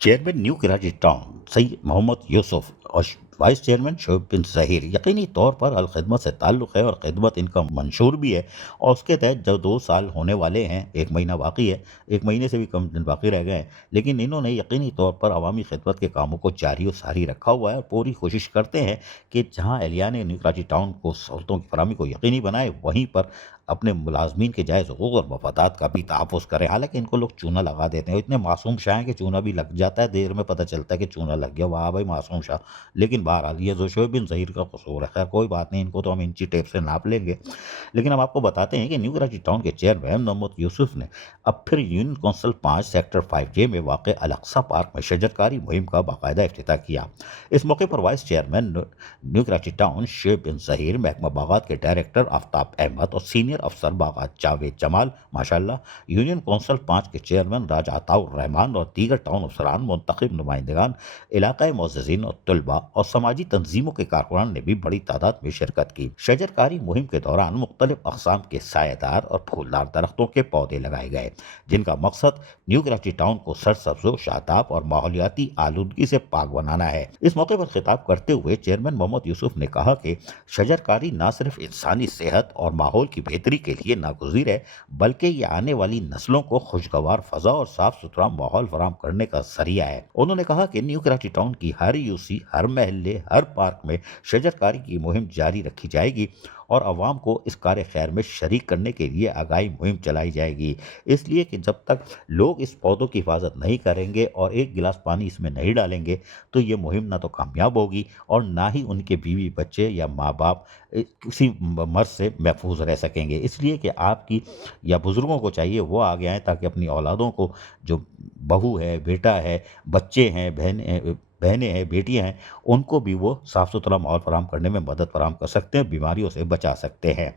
Chairman new Karachi town Saeed Mohammad Yusuf और vice chairman Shoaib bin Zaheer यकीनी तौर पर अलखदमत से ताल्लुक़ है और खिदमत इनका मंशूर भी है। और उसके तहत जो 2 साल होने वाले हैं, 1 महीना बाकी है, 1 महीने से भी कम दिन बाकी रह गए हैं, लेकिन इन्होंने यकीनी तौर पर अवामी खिदमत के कामों को जारी और सारी रखा हुआ है और पूरी कोशिश करते हैं कि जहाँ एहलियान न्यू कराची टाउन को सहूलतों की फराहमी को यकीनी बनाए, वहीं पर अपने मुलाजमीन के जायज़ हकूक़ और मफादात का भी तहफ़्फ़ुज़ करें। हालांकि इनको लोग चूना लगा देते हैं, इतने मासूम शाह हैं कि चूना भी लग जाता है, देर में पता चलता है कि चूना लग गया, वाह भाई मासूम शाह। लेकिन बहरहाल ये जो शोएब बिन ज़हीर का कसूर है, खैर कोई बात नहीं, इनको तो हम इंची टेप से नाप लेंगे। लेकिन हम आपको बताते हैं कि न्यू कराची टाउन के चेयरमैन मोहम्मद यूसुफ ने अब फिर यूनियन कौंसल 5 सेक्टर 5J में वाक़ अल-अक़सा पार्क में शजरकारी मुहिम का बाकायदा इफ्तिताह किया। इस मौके पर vice chairman new Karachi town Shoaib bin Zaheer, महकमा बागात के डायरेक्टर आफ्ताब अहमद और सीनियर अफसर बागात जावेद जमाल माशाल्लाह, यूनियन कौंसल 5 के चेयरमैन राजा अताउर रहमान और दीगर टाउन अफसरान, मुंतखब नुमाइंदगान, इलाकाई मोअज़्ज़िज़ीन और तलबा और समाजी तंजीमों के कारकुनान ने भी बड़ी तादाद में शिरकत की। शजरकारी मुहिम के दौरान मुख्तलिफ अक़साम के सायेदार और फूलदार दरख्तों के पौधे लगाए गए, जिनका मकसद न्यू कराची टाउन को सरसब्ज़, शादाब और माहौलियाती आलूदगी से पाक बनाना है। इस मौके पर खिताब करते हुए चेयरमैन मोहम्मद यूसुफ ने कहा कि शजरकारी न सिर्फ इंसानी सेहत और माहौल की बेहतरी के लिए नागुज़ीर है, बल्कि ये आने वाली नस्लों को खुशगवार फ़ज़ा और साफ सुथरा माहौल फराहम करने का ज़रिया है। उन्होंने कहा कि न्यू कराची टाउन की हर यूसी, हर महल्ले, हर पार्क में शजरकारी की मुहिम जारी रखी जाएगी और अवाम को इस कार्य खैर में शरीक करने के लिए आगाही मुहिम चलाई जाएगी। इसलिए कि जब तक लोग इस पौधों की हिफाजत नहीं करेंगे और एक गिलास पानी इसमें नहीं डालेंगे, तो ये मुहिम ना तो कामयाब होगी और ना ही उनके बीवी बच्चे या माँ बाप किसी मर्ज से महफूज रह सकेंगे। इसलिए कि आपकी या बुज़ुर्गों को चाहिए वो आगे आएँ, ताकि अपनी औलादों को, जो बहू है, बेटा है, बच्चे हैं, बहनें हैं, बेटियां हैं, उनको भी वो साफ़ सुथरा माहौल फराहम करने में मदद फराहम कर सकते हैं, बीमारियों से बचा सकते हैं।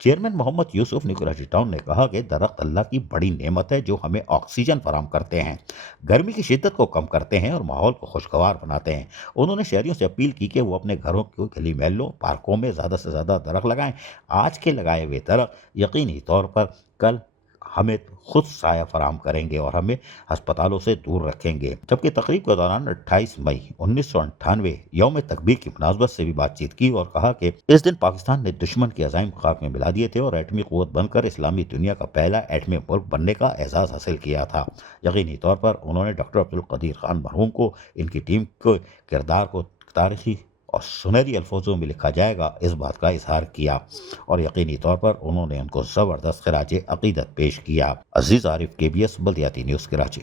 Chairman Mohammad Yusuf new Karachi town ने कहा कि दरख्त अल्लाह की बड़ी नेमत है, जो हमें ऑक्सीजन फराहम करते हैं, गर्मी की शिद्दत को कम करते हैं और माहौल को खुशगवार बनाते हैं। उन्होंने शहरियों से अपील की कि वो अपने घरों के गली महलों, पार्कों में ज़्यादा से ज़्यादा दरख्त लगाएं। आज के लगाए हुए दरख्त यकीनी तौर पर कल हमें खुद साया फराहम करेंगे और हमें अस्पतालों से दूर रखेंगे। जबकि तकरीब के दौरान 28 मई 1998 यौम तकबीर की मुनासबत से भी बातचीत की और कहा कि इस दिन पाकिस्तान ने दुश्मन के अज़ाइम खाक में मिला दिए थे और एटमी क़ुव्वत बनकर इस्लामी दुनिया का पहला एटमी मुल्क बनने का एजाज़ हासिल किया था। यकीनी तौर पर उन्होंने डॉक्टर अब्दुल कदीर खान मरहूम को, इनकी टीम के किरदार को तारीखी और सुनहरी अल्फाजों में लिखा जाएगा, इस बात का इजहार किया और यकीनी तौर पर उन्होंने उनको ज़बरदस्त खिराज अक़ीदत पेश किया। अजीज़ आरिफ, KBS बल्दियाती न्यूज़ कराची।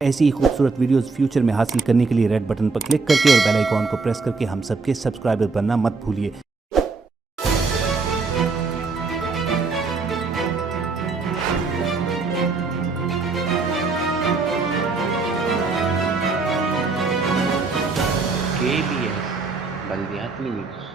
ऐसी ही खूबसूरत वीडियोस फ्यूचर में हासिल करने के लिए रेड बटन पर क्लिक करके और बेल आइकॉन को प्रेस करके हम सबके सब्सक्राइबर बनना मत भूलिए। KBS बल्दियाती न्यूज़।